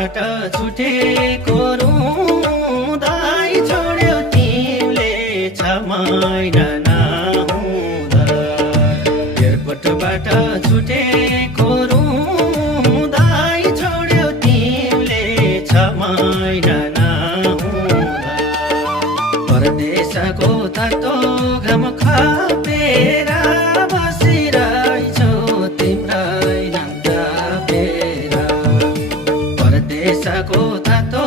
एयरपोर्टबाट छुटेको रुँदै छोड्यौ तिमीले 6 महिना नहुँदा। एयरपोर्टबाट छुटेको रुँदै छोड्यौ तिमीले 6 महिना नहुँदा। परदेशको तातो घाम खपेर बसिरहेछौ तिम्रै नाम जपेर। परदेशको तातो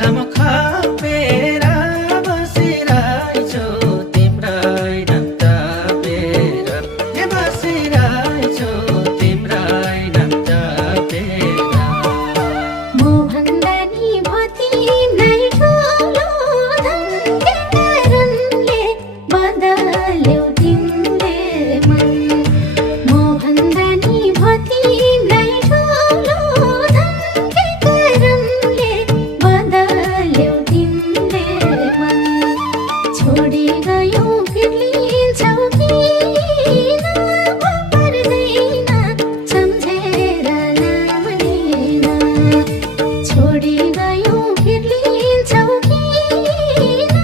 घाम खपेर बसिरहेछौ तिम्रै नाम जपेर। बसिरहेछौ तिम्रै नाम जपेर। म भन्दा नि तिमीलाई ठुलो धन के कारणले बदल्यौ तिमीले मन। म भन्दा नि तिमीलाई ठुलो धन के कारणले बदल्यौ तिमीले मन। छोडी गयौ फिर्लिन्छौ किन पर्दैन सम्झेर नाम लिन। छोडी गयौ फिर्लिन्छौ किन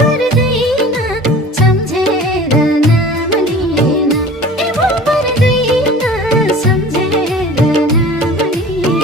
पर्दैन सम्झेर नाम लिन। पर्दैन सम्झेर नाम लिन।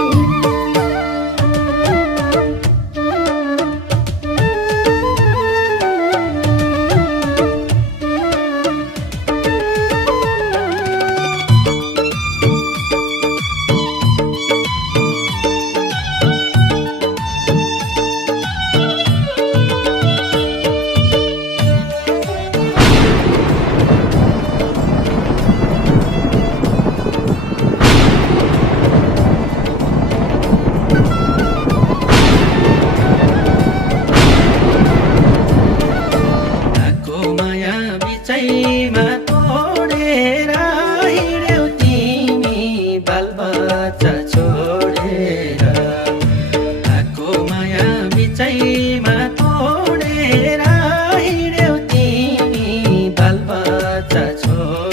आको माया बिचैमा तोडेर हिँड्यौ तिमी बालबच्चा छोडेर। आको माया बिचैमा तोडेर हिँड्यौ तिमी बालबच्चा छोडेर।